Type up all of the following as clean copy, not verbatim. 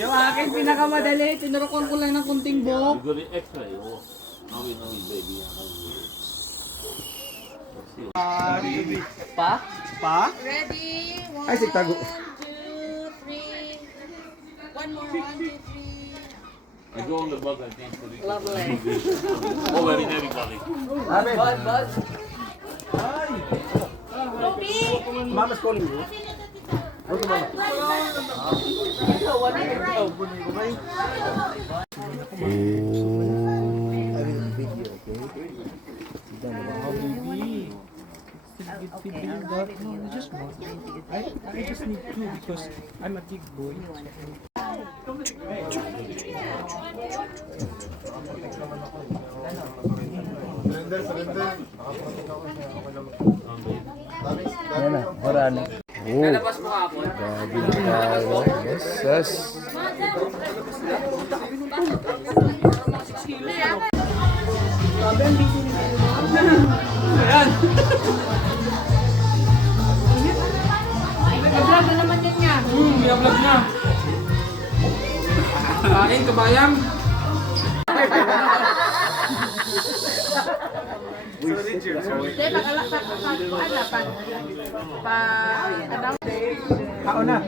Yung akin pinakamadali, tinurukan ko lang ng kunting buhok. Pa? Pa? Ready? One, Ay, sigtago. 2, 3. One more, 1, 2, 3. I go on the bus, I think. Lovely. Over in everybody. Bud, bud. Ruby! Mama's calling you. Go to mama. I will video, okay? I just need two because I'm a big boy. Ayan na, marami. Oh, Nalabas mo ako. grabe na tayo. Yes, yes. Ayan. Nag-vlog na naman yan niya. Binablog niya. Kain, kabayang. Kao na.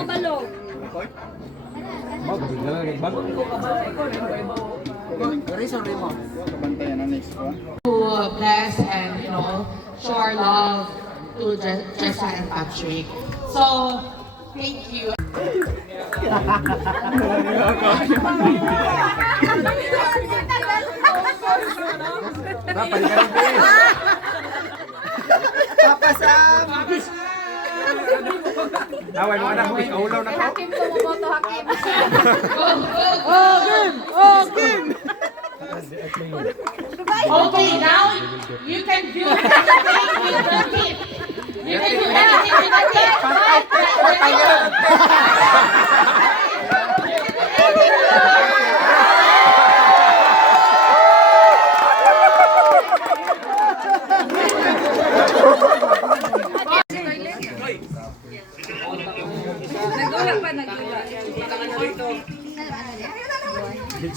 Kabalog. To bless and show our love to Jessa and Patrick. So thank you. Naway mo anak mo, ikaulaw na ko. Hakim ko maboto, Hakim. Okay, now you can do anything with the tip. You can do anything with the tip. Nagdula pa, nagdula.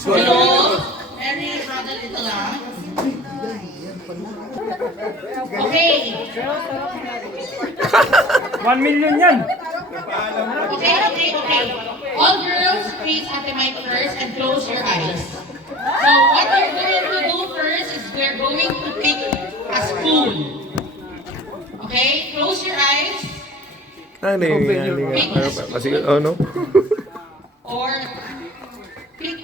Hello? Any brother dito lang? Okay. 1 million yan! Okay. All girls, face at the mic first and close your eyes. So what you're going to do first is we're going to pick a spoon. Okay? Close your eyes. Oh no. Or pick.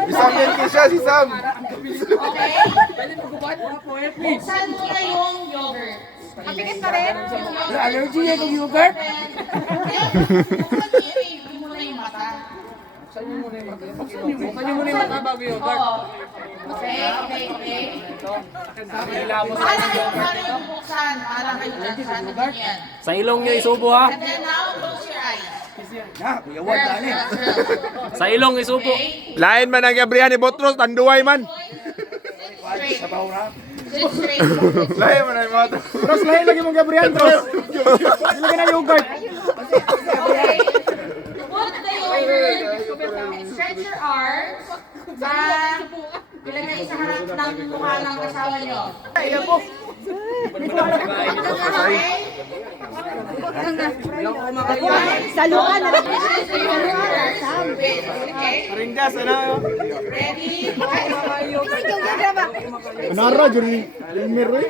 Si Sam yan siya, si Sam. Okay? Buksan mo na yung yogurt. Kapikit pa rin. Allergy niya kung yogurt. Buksan mo na yung mata. Buksan niyo muna yung mata bago yogurt. Oo. Okay. Paano yung buksan? Para kayo dyan sa atin yan. Sa ilong niyo isubo ha. And then now, close your eyes. Girls. Sa ilong isubo. Okay? Lain man ang Gabriel ni Botros, tanduay man. Straight. Sit straight. Lain man ang mga Bros, lahat lagi mong Gabriel, bros! Ilagay na yogurt! Okay. Put the yogurt. Stretch your arms. Para ilagay sa harap ng mukha ng asawa nyo. Okay? Saluan na. This is the yogurt. Okay? Ringgas, ano? Ready? Nara, Juri. Meroy.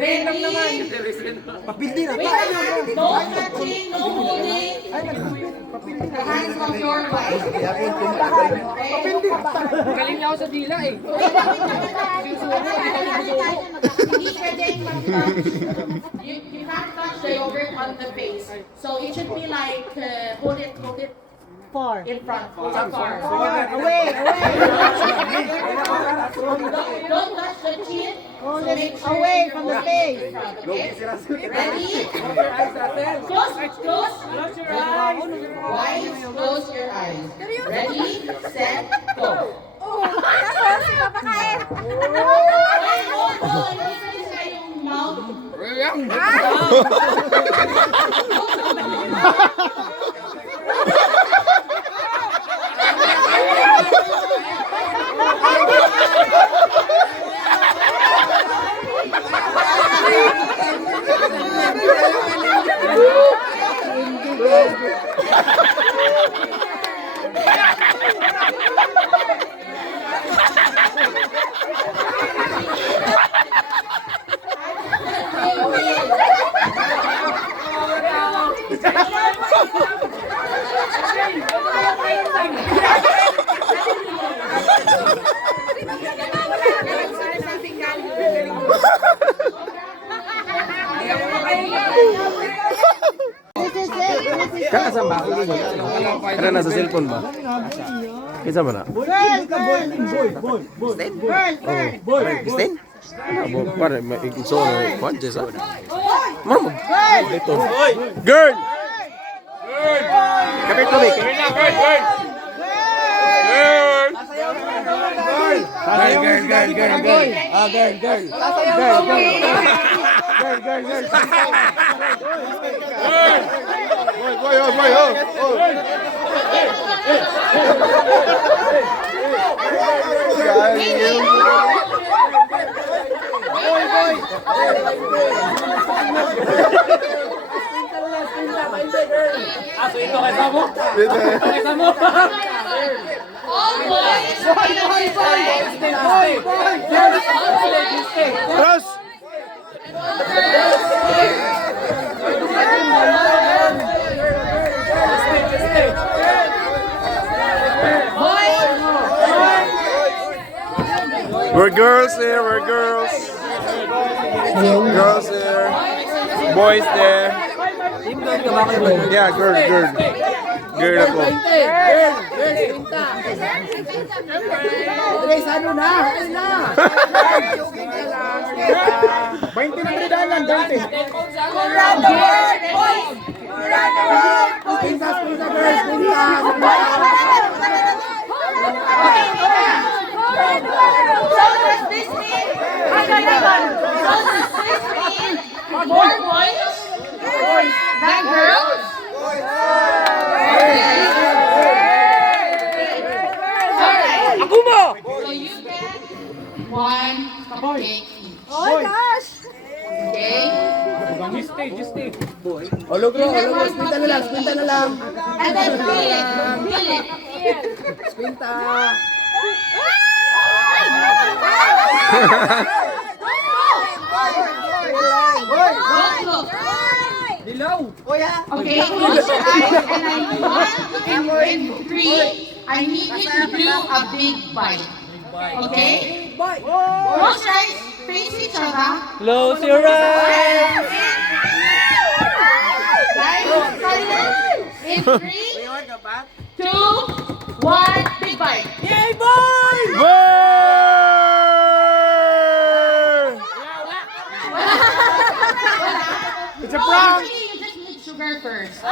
Random naman. Papildi na. No touching, no holding. The hands of your wife. Okay? Galing niya ako sa dila eh. Hindi pwedeng mag-touch. You can't touch the yogurt on the face. So it should be like, hold it in front. Hold it far. Away. Don't touch the chin. Away from the face. Okay? Ready? Close your eyes. Wives, close your eyes. Ready, set, go. Ay, no. Hindi sa yung mouth. Kakasan ba? Ano nasa cellphone ba? Kinsa ba na? Stain? Abo pare may ikso na kwan jesa. Mama. Ito. Girl. Kapit ko bik. Girl. Ah, girl. Aso ito kay Samo? Kay Samo? All boys. Cross. We're girls here, we're girls. Girls here. Boys there. Yeah, girl. Girl ako. Grace, ano na? Ano na? 20 na ridalan, 20. Around the world, boys. Around the world, boys. Pintas, girls, pintas. So does this mean? So does this mean more boys than girls? Alright. So you get one cupcake each. Oh gosh! Okay? Spinta na lang. And then feel it. Spinta. Don't look. Dilaw. Okay, close your eyes and I want in 3, I need you to do a big bite. Okay? Close your eyes, face each other. Close your eyes. Guys, silent. In 3, 2, 1, big bite. Yay, boy! It's a prank. You just need sugar first. No.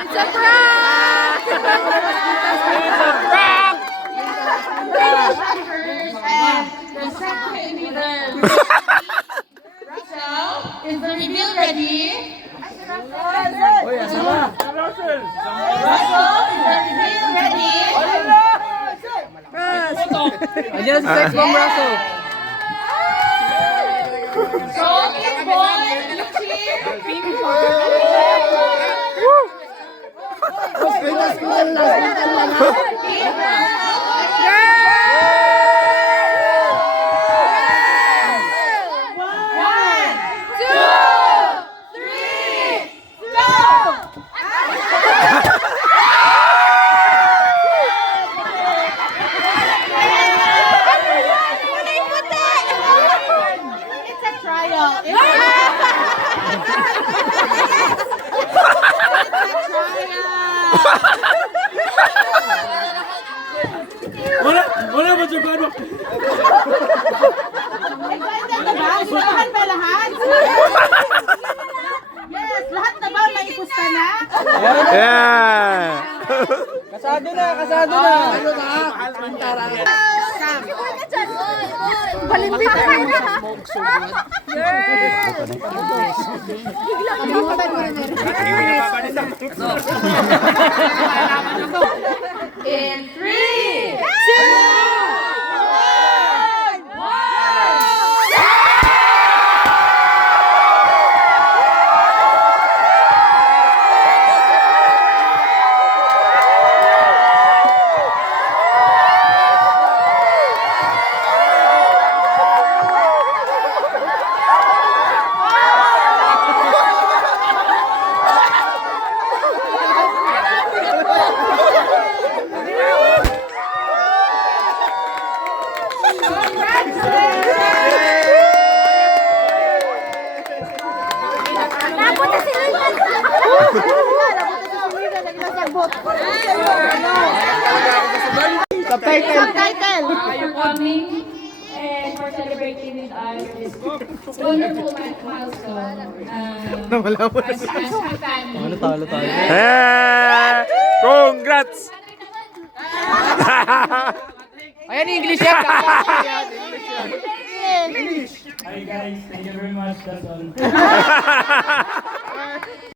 It's a prank! First, and the second either. So, is the reveal ready? Russell, is the reveal ready? Ayan si Sex Bomb Russell. So, big boy, cheer. Kasado na, kasado na. Ano ba? Balimbing ka na. In 3, 2, 1. Napunta si Lina. Subtitle. For coming and for celebrating with us this wonderful milestone. As a family. Congrats! Ayan, English yan. Hi guys, thank you very much. That's all.